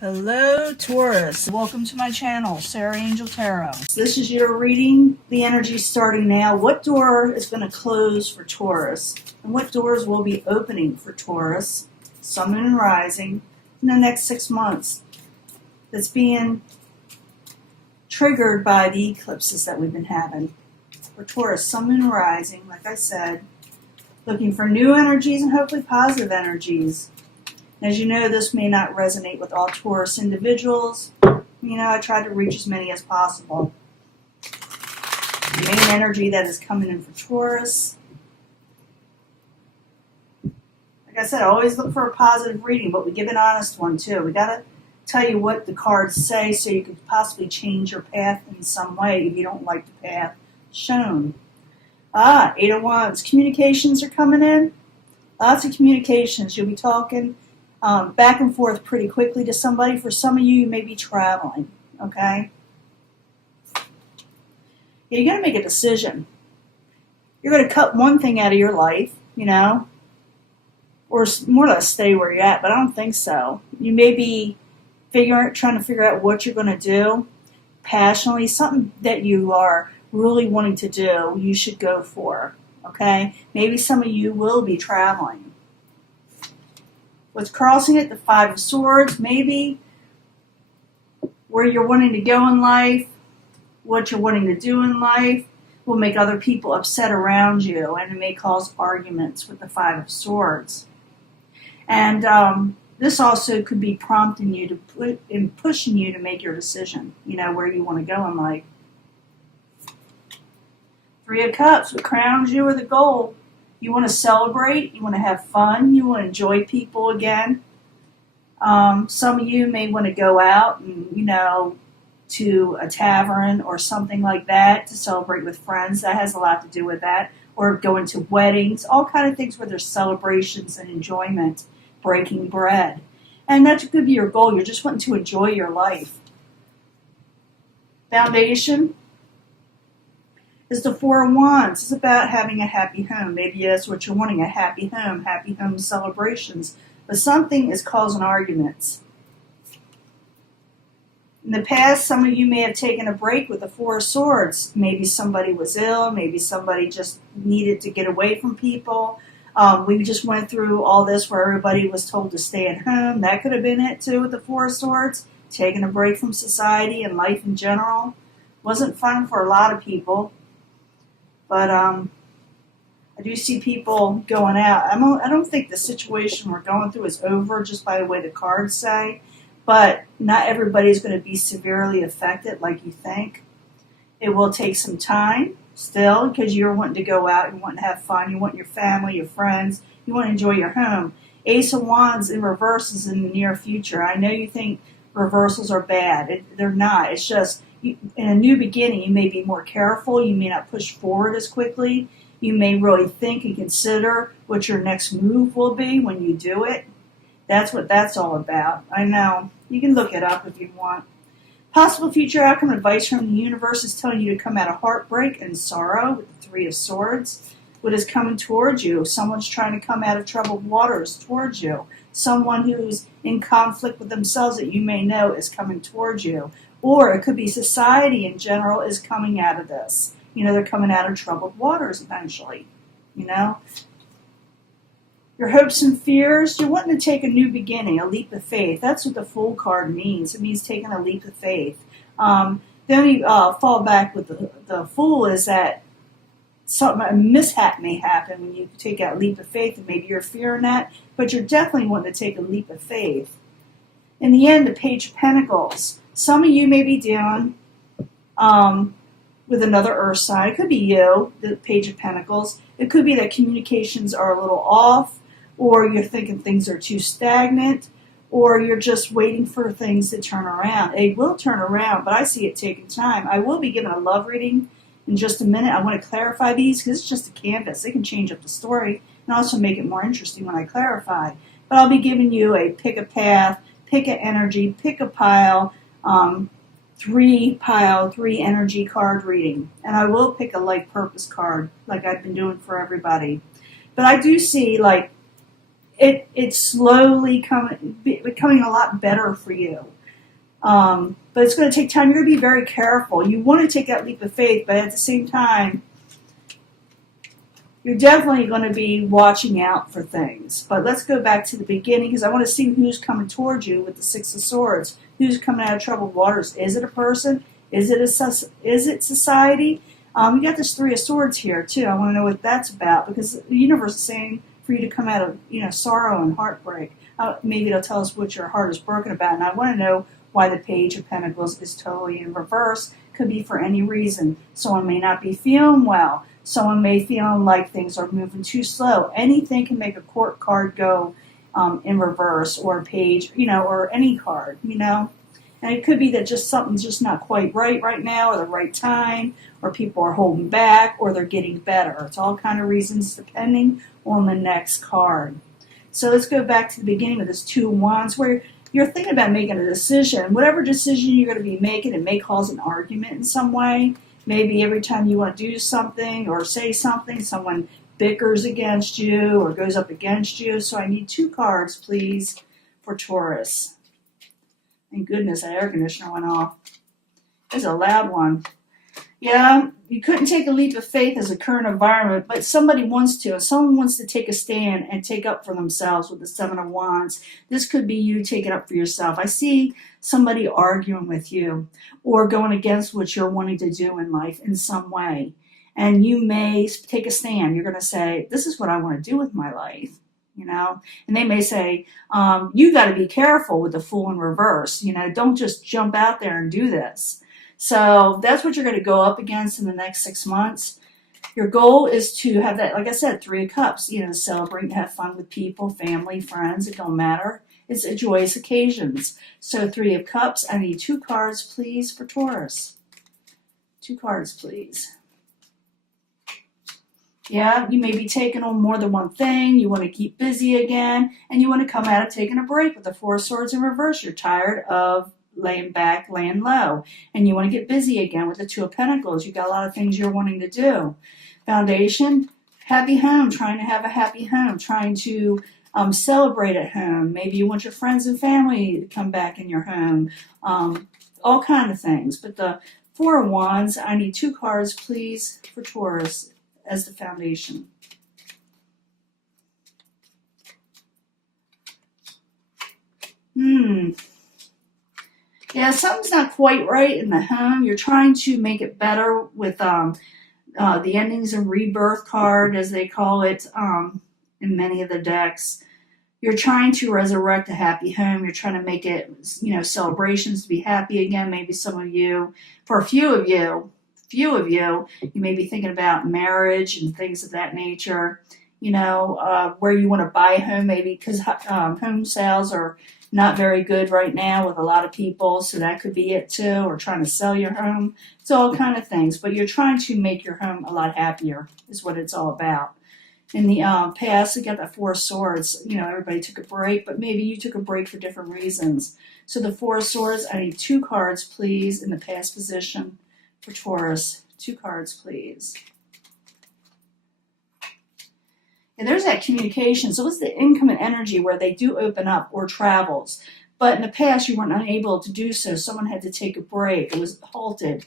Hello Taurus, welcome to my channel, Sarah Angel Tarot. This is your reading, the energy starting now. What door is going to close for Taurus? And what doors will be opening for Taurus, Sun, Moon, and Rising in the next 6 months? That's being triggered by the eclipses that we've been having. For Taurus, Sun, Moon, and Rising, like I said, looking for new energies and hopefully positive energies. As you know, this may not resonate with all Taurus individuals. I try to reach as many as possible. The main energy that is coming in for Taurus. Like I said, I always look for a positive reading, but we give an honest one too. We got to tell you what the cards say so you could possibly change your path in some way if you don't like the path shown. Eight of Wands. Communications are coming in. Lots of communications. You'll be talking back and forth pretty quickly to somebody. For some of you, you may be traveling, okay? You're going to make a decision. You're going to cut one thing out of your life, or more or less stay where you're at, but I don't think so. You may be trying to figure out what you're going to do passionately, something that you are really wanting to do, you should go for, okay? Maybe some of you will be traveling. What's crossing it? The Five of Swords, maybe where you're wanting to go in life, what you're wanting to do in life will make other people upset around you, and it may cause arguments with the Five of Swords. And this also could be prompting you to pushing you to make your decision, where you want to go in life. Three of Cups, what crowns you with a goal. You want to celebrate, you want to have fun, you want to enjoy people again. Some of you may want to go out and, to a tavern or something like that to celebrate with friends. That has a lot to do with that. Or going to weddings, all kind of things where there's celebrations and enjoyment, breaking bread. And that could be your goal. You're just wanting to enjoy your life. Foundation is the Four of Wands. It's about having a happy home. Maybe that's what you're wanting, a happy home celebrations. But something is causing arguments. In the past, some of you may have taken a break with the Four of Swords. Maybe somebody was ill. Maybe somebody just needed to get away from people. We just went through all this where everybody was told to stay at home. That could have been it too with the Four of Swords. Taking a break from society and life in general. Wasn't fun for a lot of people. But I do see people going out. I don't think the situation we're going through is over just by the way the cards say. But not everybody's going to be severely affected like you think. It will take some time still because you're wanting to go out. You want to have fun. You want your family, your friends. You want to enjoy your home. Ace of Wands in reverse is in the near future. I know you think reversals are bad. They're not. It's just in a new beginning, you may be more careful. You may not push forward as quickly. You may really think and consider what your next move will be when you do it. That's what that's all about. I know. You can look it up if you want. Possible future outcome advice from the universe is telling you to come out of heartbreak and sorrow with the Three of Swords. What is coming towards you? Someone's trying to come out of troubled waters towards you. Someone who's in conflict with themselves that you may know is coming towards you. Or it could be society in general is coming out of this. They're coming out of troubled waters eventually. Your hopes and fears, you're wanting to take a new beginning, a leap of faith. That's what the Fool card means. It means taking a leap of faith. The only fallback with the Fool is that a mishap may happen when you take that leap of faith, and maybe you're fearing that, but you're definitely wanting to take a leap of faith. In the end, the Page of Pentacles. Some of you may be dealing with another earth sign. It could be you, the Page of Pentacles. It could be that communications are a little off, or you're thinking things are too stagnant, or you're just waiting for things to turn around. They will turn around, but I see it taking time. I will be giving a love reading in just a minute. I want to clarify these because it's just a canvas. They can change up the story and also make it more interesting when I clarify. But I'll be giving you a pick a path, pick an energy, pick a pile, three energy card reading. And I will pick a life purpose card like I've been doing for everybody. But I do see it's slowly becoming a lot better for you. But it's going to take time. You're going to be very careful. You want to take that leap of faith, but at the same time, you're definitely going to be watching out for things. But let's go back to the beginning, because I want to see who's coming towards you with the Six of Swords. Who's coming out of troubled waters? Is it a person? Is it society? You got this Three of Swords here too. I want to know what that's about, because the universe is saying for you to come out of sorrow and heartbreak. Maybe it'll tell us what your heart is broken about, and I want to know why the Page of Pentacles is totally in reverse. Could be for any reason. Someone may not be feeling well. Someone may feel like things are moving too slow. Anything can make a court card go in reverse, or a page, or any card, And it could be that just something's just not quite right now, or the right time, or people are holding back, or they're getting better. It's all kind of reasons depending on the next card. So let's go back to the beginning with this Two of Wands, where you're thinking about making a decision. Whatever decision you're going to be making, it may cause an argument in some way. Maybe every time you want to do something or say something, someone bickers against you or goes up against you. So I need 2 cards, please, for Taurus. Thank goodness that air conditioner went off. It's a loud one. Yeah, you couldn't take a leap of faith as a current environment, but somebody wants to. And someone wants to take a stand and take up for themselves with the Seven of Wands. This could be you taking up for yourself. I see somebody arguing with you or going against what you're wanting to do in life in some way. And you may take a stand. You're going to say, this is what I want to do with my life. And they may say, you got to be careful with the Fool in reverse. Don't just jump out there and do this. So that's what you're going to go up against in the next 6 months. Your goal is to have that, like I said, 3 of Cups, celebrate, have fun with people, family, friends. It don't matter. It's a joyous occasions. So 3 of Cups. I need 2 cards, please, for Taurus. 2 cards, please. Yeah, you may be taking on more than one thing. You want to keep busy again, and you want to come out of taking a break with the 4 of Swords in reverse. You're tired of laying back, laying low, and you want to get busy again with the 2 of Pentacles. You got a lot of things you're wanting to do. Foundation, happy home, trying to have a happy home, trying to celebrate at home. Maybe you want your friends and family to come back in your home. All kind of things. But the 4 of Wands, I need 2 cards, please, for Taurus as the foundation. Yeah, something's not quite right in the home. You're trying to make it better with the endings and rebirth card, as they call it in many of the decks. You're trying to resurrect a happy home. You're trying to make it, celebrations to be happy again. Maybe some of you, for a few of you, you may be thinking about marriage and things of that nature. Where you want to buy a home, maybe because home sales are not very good right now with a lot of people, so that could be it too, or trying to sell your home. It's all kind of things, but you're trying to make your home a lot happier is what it's all about. In the past, you got that 4 of Swords. Everybody took a break, but maybe you took a break for different reasons. So the 4 of Swords, I need 2 cards, please, in the past position for Taurus. 2 cards, please. And there's that communication. So it's the income and energy where they do open up, or travels. But in the past, you weren't unable to do so. Someone had to take a break. It was halted.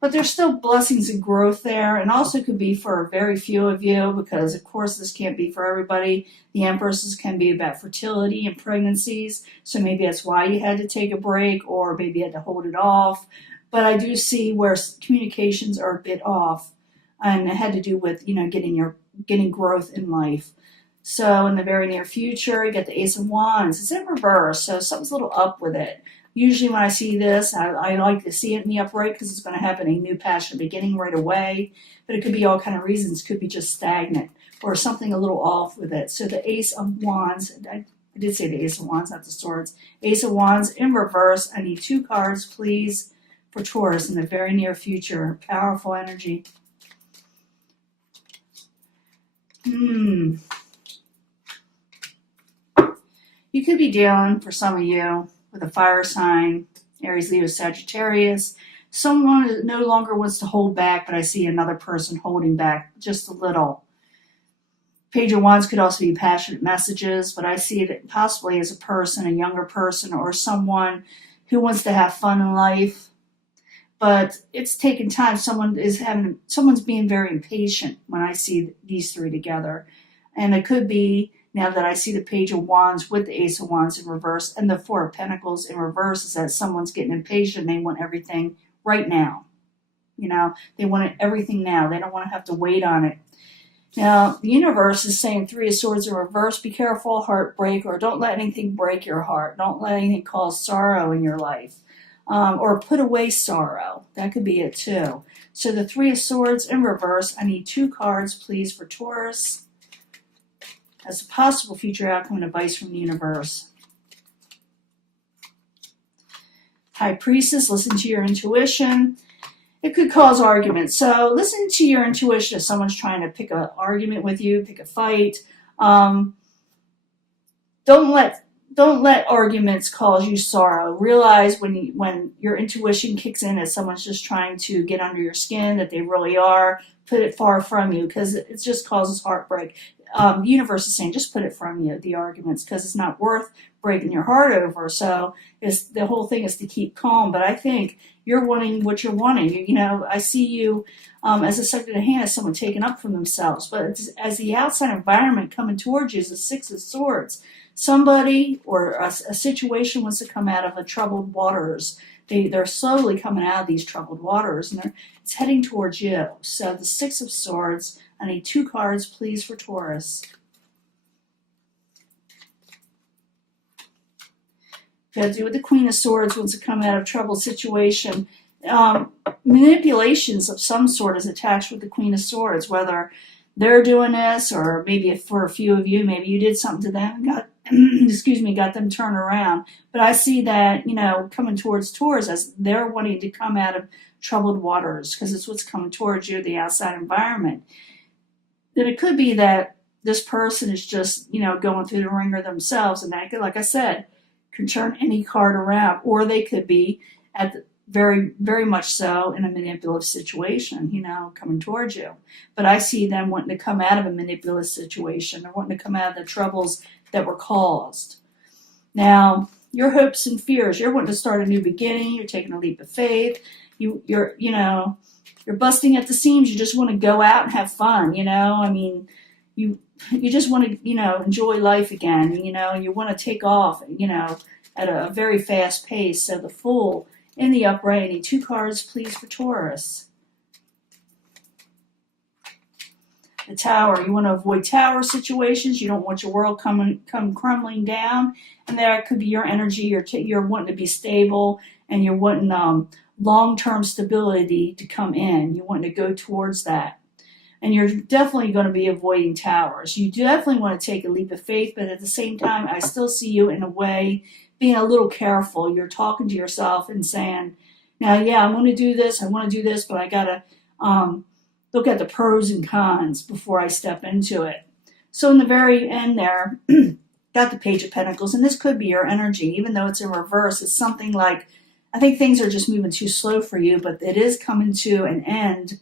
But there's still blessings and growth there, and also could be for very few of you, because, of course, this can't be for everybody. The Empresses can be about fertility and pregnancies, so maybe that's why you had to take a break, or maybe you had to hold it off. But I do see where communications are a bit off, and it had to do with, getting growth in life. So in the very near future, you get the Ace of Wands. It's in reverse, so something's a little up with it. Usually when I see this, I like to see it in the upright because it's going to happen a new passionate beginning right away. But it could be all kind of reasons. It could be just stagnant or something a little off with it. So the Ace of Wands, I did say the Ace of Wands, not the Swords. Ace of Wands in reverse. I need 2 cards, please, for Taurus in the very near future. Powerful energy. You could be dealing, for some of you, with a fire sign, Aries, Leo, Sagittarius. Someone no longer wants to hold back, but I see another person holding back just a little. Page of Wands could also be passionate messages, but I see it possibly as a person, a younger person, or someone who wants to have fun in life. But it's taken time. Someone's being very impatient when I see these three together. And it could be, now that I see the Page of Wands with the Ace of Wands in reverse and the Four of Pentacles in reverse, is that someone's getting impatient. They want everything right now. They want everything now. They don't want to have to wait on it. Now, the universe is saying Three of Swords in reverse. Be careful, heartbreak, or don't let anything break your heart. Don't let anything cause sorrow in your life. Or put away sorrow. That could be it too. So the Three of Swords in reverse. I need 2 cards, please, for Taurus. As a possible future outcome and advice from the universe. High Priestess, listen to your intuition. It could cause arguments. So listen to your intuition if someone's trying to pick an argument with you, pick a fight. Don't let arguments cause you sorrow. Realize when your intuition kicks in as someone's just trying to get under your skin, that they really are. Put it far from you, because it just causes heartbreak. The universe is saying just put it from you, the arguments, because it's not worth breaking your heart over. So the whole thing is to keep calm. But I think you're wanting what you're wanting. I see you as a second of hand as someone taken up from themselves. But as the outside environment coming towards you is the Six of Swords. Somebody or a situation wants to come out of the troubled waters. They're slowly coming out of these troubled waters, and it's heading towards you. So the Six of Swords. I need 2 cards, please, for Taurus. Got to do with the Queen of Swords wants to come out of troubled situation. Manipulations of some sort is attached with the Queen of Swords, whether they're doing this or maybe for a few of you, maybe you did something to them and got them turned around. But I see that, coming towards Taurus as they're wanting to come out of troubled waters, because it's what's coming towards you, the outside environment. Then it could be that this person is just, going through the ringer themselves, and that could, like I said, can turn any card around, or they could be very, very much so in a manipulative situation, coming towards you. But I see them wanting to come out of a manipulative situation. They're wanting to come out of the troubles that were caused. Now, your hopes and fears, you're wanting to start a new beginning. You're taking a leap of faith. You're busting at the seams. You just want to go out and have fun, you just want to, enjoy life again, you want to take off, at a very fast pace. So the Fool in the upright, I need 2 cards, please, for Taurus. The Tower, you want to avoid tower situations. You don't want your world come crumbling down. And there could be your energy. You're wanting to be stable, and you're wanting long-term stability to come in. You want to go towards that. And you're definitely going to be avoiding towers. You definitely want to take a leap of faith, but at the same time, I still see you in a way being a little careful. You're talking to yourself and saying, now, yeah, I want to do this, but I got to look at the pros and cons before I step into it. So in the very end there, got the Page of Pentacles, and this could be your energy. Even though it's in reverse, it's something like, I think things are just moving too slow for you, but it is coming to an end.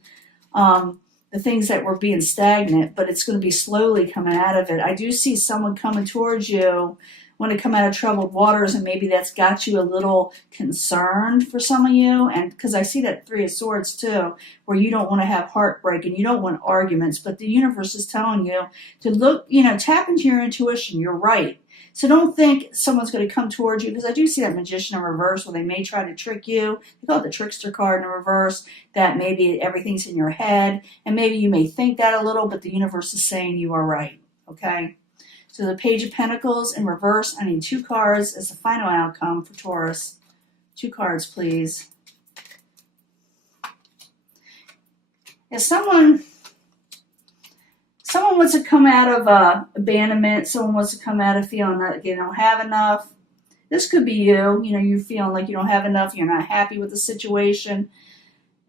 The things that were being stagnant, but it's going to be slowly coming out of it. I do see someone coming towards you, want to come out of troubled waters, and maybe that's got you a little concerned for some of you. And because I see that Three of Swords too, where you don't want to have heartbreak and you don't want arguments, but the universe is telling you to look, tap into your intuition. You're right. So don't think someone's going to come towards you, because I do see that Magician in reverse where they may try to trick you. They call it the Trickster card in reverse, that maybe everything's in your head, and maybe you may think that a little, but the universe is saying you are right, okay? So the Page of Pentacles in reverse, I need 2 cards as the final outcome for Taurus. 2 cards, please. If someone wants to come out of abandonment, someone wants to come out of feeling that they don't have enough. This could be you. You're feeling like you don't have enough. You're not happy with the situation.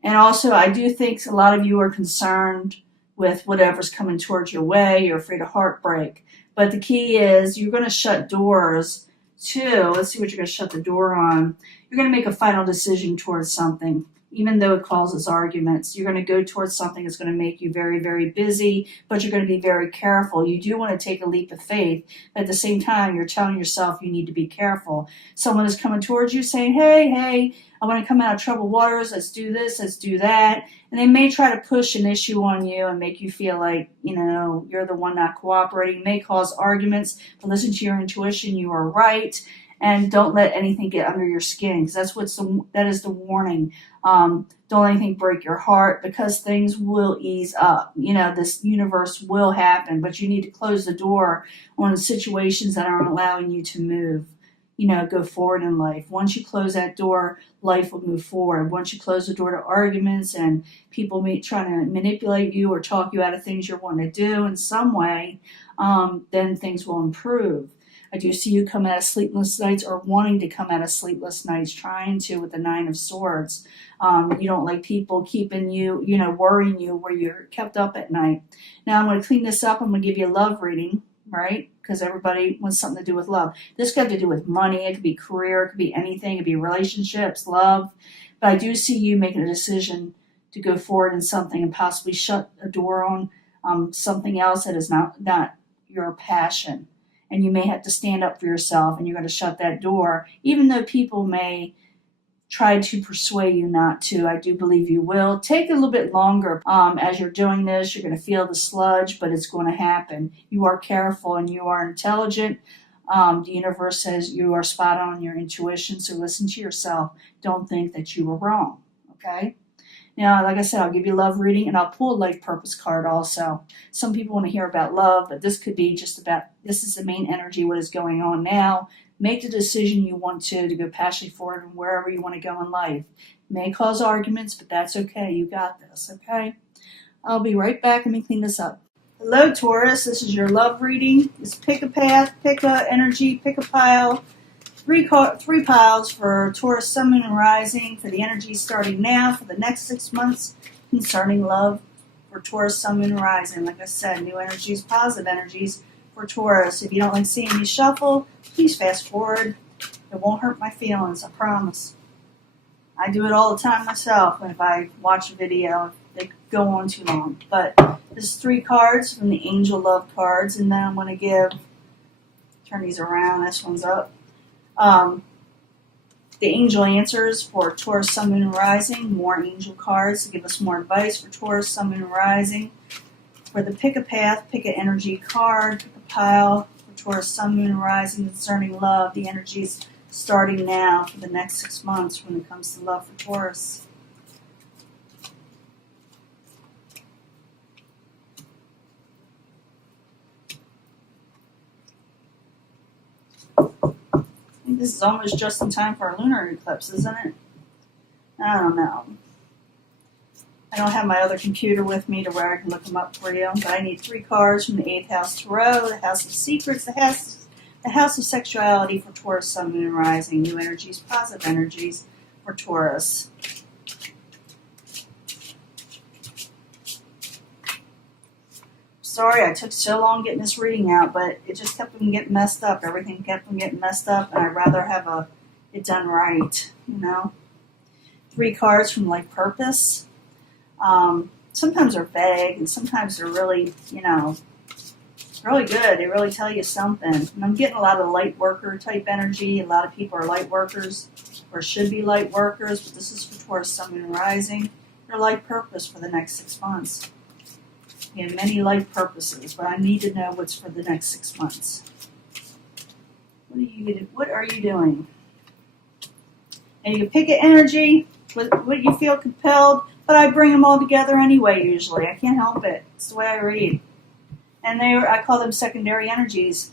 And also, I do think a lot of you are concerned with whatever's coming towards your way. You're afraid of heartbreak. But the key is you're going to shut doors too. Let's see what you're going to shut the door on. You're going to make a final decision towards something. even though it causes arguments. You're going to go towards something that's going to make you very, very busy, but you're going to be very careful. You do want to take a leap of faith, but at the same time, you're telling yourself you need to be careful. Someone is coming towards you saying, hey, I want to come out of troubled waters. Let's do this, let's do that. And they may try to push an issue on you and make you feel like, you're the one not cooperating. It may cause arguments, but listen to your intuition. You are right. And don't let anything get under your skin, because that is the warning. Don't let anything break your heart, because things will ease up. This universe will happen, but you need to close the door on the situations that aren't allowing you to move. Go forward in life. Once you close that door, life will move forward. Once you close the door to arguments and people try to manipulate you or talk you out of things you're wanting to do in some way, then things will improve. I do see you come out of sleepless nights, or wanting to come out of sleepless nights, trying to, with the Nine of Swords. You don't like people keeping you, worrying you where you're kept up at night. Now I'm going to clean this up. I'm going to give you a love reading, right? Because everybody wants something to do with love. This could have to do with money. It could be career. It could be anything. It could be relationships, love. But I do see you making a decision to go forward in something and possibly shut a door on something else that is not your passion. And you may have to stand up for yourself, and you're going to shut that door, even though people may try to persuade you not to. I do believe you will. Take a little bit longer. As you're doing this, you're going to feel the sludge, but it's going to happen. You are careful and you are intelligent. The universe says you are spot on in your intuition, so listen to yourself. Don't think that you were wrong, okay? Now, like I said, I'll give you a love reading, and I'll pull a life purpose card also. Some people want to hear about love, but this could be just about, this is the main energy, what is going on now. Make the decision you want to go passionately forward and wherever you want to go in life. It may cause arguments, but that's okay. You got this, okay? I'll be right back. Let me clean this up. Hello, Taurus. This is your love reading. Just pick a path, pick a energy, pick a pile. Three piles for Taurus, Sun, Moon, and Rising for the energy starting now for the next 6 months concerning love for Taurus, Sun, Moon, and Rising. Like I said, new energies, positive energies for Taurus. If you don't like seeing me shuffle, please fast forward. It won't hurt my feelings, I promise. I do it all the time myself if I watch a video. They go on too long. But this is 3 cards from the Angel Love cards, and then I'm going to turn these around. This one's up. The angel answers for Taurus, Sun, Moon, and Rising. More angel cards to give us more advice for Taurus, Sun, Moon, and Rising. For the pick a path, pick an energy card, pick a pile for Taurus, Sun, Moon, and Rising concerning love. The energies starting now for the next 6 months when it comes to love for Taurus. I think this is almost just in time for a lunar eclipse, isn't it? I don't know. I don't have my other computer with me to where I can look them up for you, but I need 3 cards from the 8th house Tarot, the House of Secrets, the House of Sexuality for Taurus, Sun, Moon, and Rising. New energies, positive energies for Taurus. Sorry I took so long getting this reading out, but it just kept on getting messed up. Everything kept on getting messed up, and I'd rather have it done right, 3 cards from Life Purpose. Sometimes they're vague, and sometimes they're really, really good. They really tell you something. And I'm getting a lot of light worker type energy. A lot of people are light workers, or should be light workers, but this is for Taurus, Sun, Moon, and Rising. Your life purpose for the next 6 months. You have many life purposes, but I need to know what's for the next 6 months. What are you doing? And you can pick an energy, what you feel compelled, but I bring them all together anyway, usually. I can't help it. It's the way I read. And I call them secondary energies.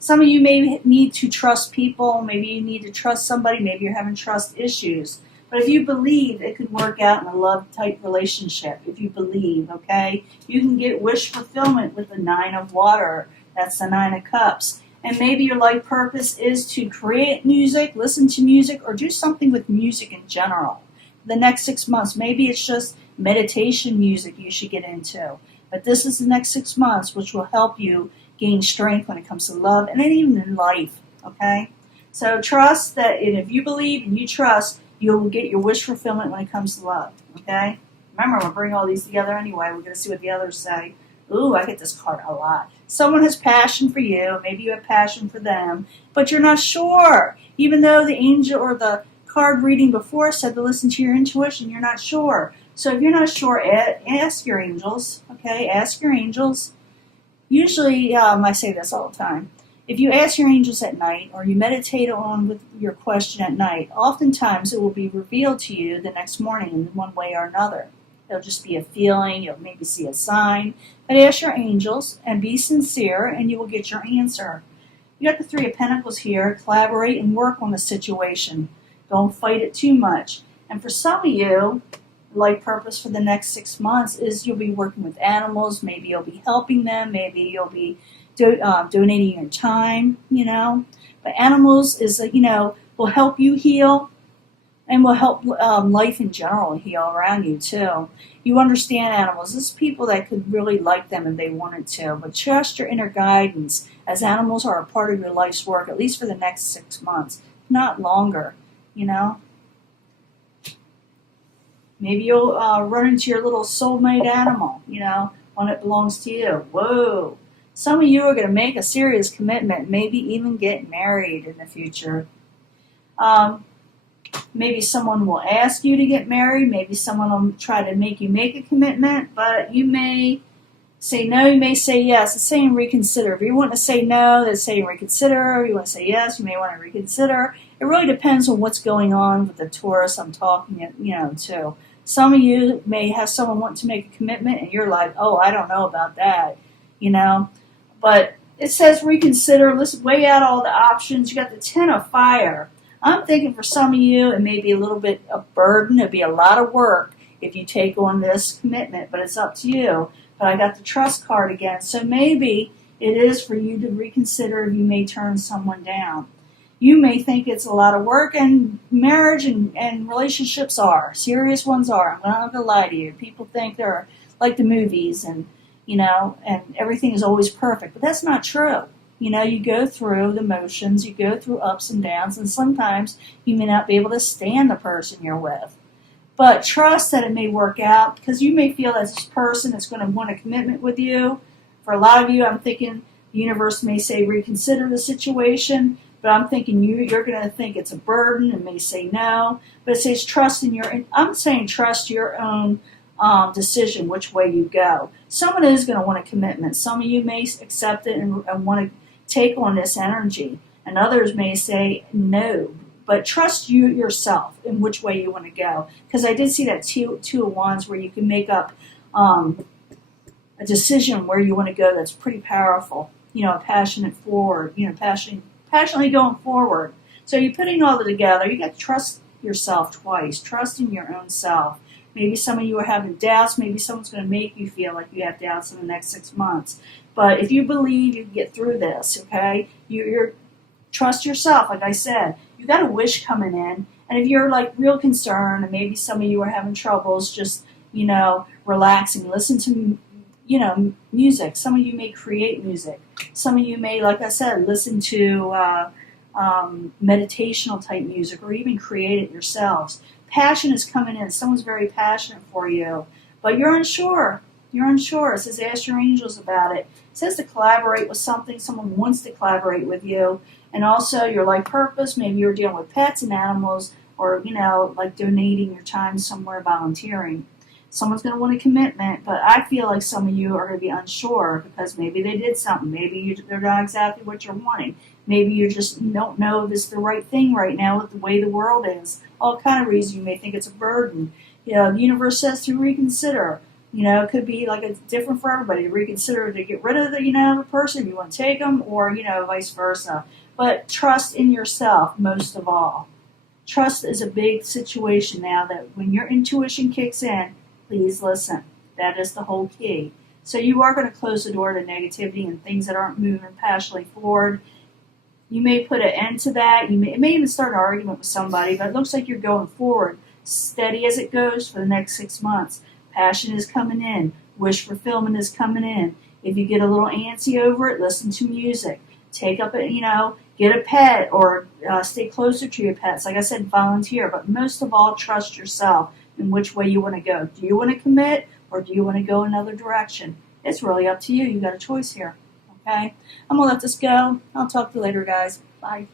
Some of you may need to trust people. Maybe you need to trust somebody. Maybe you're having trust issues. But if you believe, it could work out in a love-type relationship. If you believe, okay? You can get wish fulfillment with the 9 of Water. That's the 9 of Cups. And maybe your life purpose is to create music, listen to music, or do something with music in general. The next 6 months, maybe it's just meditation music you should get into. But this is the next 6 months, which will help you gain strength when it comes to love and even in life, okay? So trust that, and if you believe and you trust, you'll get your wish fulfillment when it comes to love. Okay? Remember, we'll bring all these together anyway. We're going to see what the others say. Ooh, I get this card a lot. Someone has passion for you. Maybe you have passion for them, but you're not sure. Even though the angel or the card reading before said to listen to your intuition, you're not sure. So if you're not sure, ask your angels. Okay? Ask your angels. Usually, I say this all the time. If you ask your angels at night or you meditate on with your question at night, oftentimes it will be revealed to you the next morning in one way or another. It'll just be a feeling. You'll maybe see a sign. But ask your angels and be sincere and you will get your answer. You got the Three of Pentacles here. Collaborate and work on the situation. Don't fight it too much. And for some of you, life purpose for the next 6 months is you'll be working with animals. Maybe you'll be helping them. Maybe you'll be donating your time, But animals is, will help you heal and will help life in general heal around you too. You understand animals. There's people that could really like them if they wanted to, but trust your inner guidance as animals are a part of your life's work, at least for the next 6 months, not longer, Maybe you'll run into your little soulmate animal, one that belongs to you. Whoa. Some of you are going to make a serious commitment, maybe even get married in the future. Maybe someone will ask you to get married. Maybe someone will try to make you make a commitment, but you may say no, you may say yes. It's saying reconsider. If you want to say no, that's saying reconsider. If you want to say yes, you may want to reconsider. It really depends on what's going on with the Taurus I'm talking to. Some of you may have someone want to make a commitment, and you're like, oh, I don't know about that, But it says reconsider. Let's weigh out all the options. You got the Ten of Fire. I'm thinking for some of you, it may be a little bit of burden. It'd be a lot of work if you take on this commitment, but it's up to you. But I got the Trust card again. So maybe it is for you to reconsider if you may turn someone down. You may think it's a lot of work, and marriage and relationships are. Serious ones are. I'm not going to lie to you. People think they're like the movies and everything is always perfect. But that's not true. You go through the motions, you go through ups and downs, and sometimes you may not be able to stand the person you're with. But trust that it may work out, because you may feel that this person is going to want a commitment with you. For a lot of you, I'm thinking the universe may say reconsider the situation, but I'm thinking you're going to think it's a burden and may say no. But it says I'm saying trust your own decision which way you go. Someone is going to want a commitment. Some of you may accept it and want to take on this energy, and others may say no. But trust yourself in which way you want to go. Because I did see that two of Wands where you can make up a decision where you want to go that's pretty powerful. Passionate forward. Passionately going forward. So you're putting all of it together. You got to trust yourself twice. Trust in your own self. Maybe some of you are having doubts. Maybe someone's going to make you feel like you have doubts in the next 6 months. But if you believe you can get through this, okay, you're trust yourself. Like I said, you got a wish coming in. And if you're like real concerned, and maybe some of you are having troubles, just relaxing, listen to music. Some of you may create music. Some of you may, like I said, listen to meditational type music, or even create it yourselves. Passion is coming in. Someone's very passionate for you, but you're unsure. It says ask your angels about it. It says to collaborate with something. Someone wants to collaborate with you. And also your life purpose. Maybe you're dealing with pets and animals, or, like donating your time somewhere, volunteering. Someone's going to want a commitment, but I feel like some of you are going to be unsure because maybe they did something. Maybe they're not exactly what you're wanting. Maybe you just don't know if it's the right thing right now with the way the world is. All kind of reasons you may think it's a burden. The universe says to reconsider. It could be like it's different for everybody. To reconsider to get rid of the person if you want to take them, or vice versa. But trust in yourself most of all. Trust is a big situation now. That when your intuition kicks in, please listen. That is the whole key. So you are going to close the door to negativity and things that aren't moving passionately forward. You may put an end to that. It may even start an argument with somebody, but it looks like you're going forward, steady as it goes for the next 6 months. Passion is coming in. Wish fulfillment is coming in. If you get a little antsy over it, listen to music. Take up get a pet or stay closer to your pets. Like I said, volunteer. But most of all, trust yourself in which way you want to go. Do you want to commit or do you want to go another direction? It's really up to you. You got a choice here. Okay? I'm going to let this go. I'll talk to you later, guys. Bye.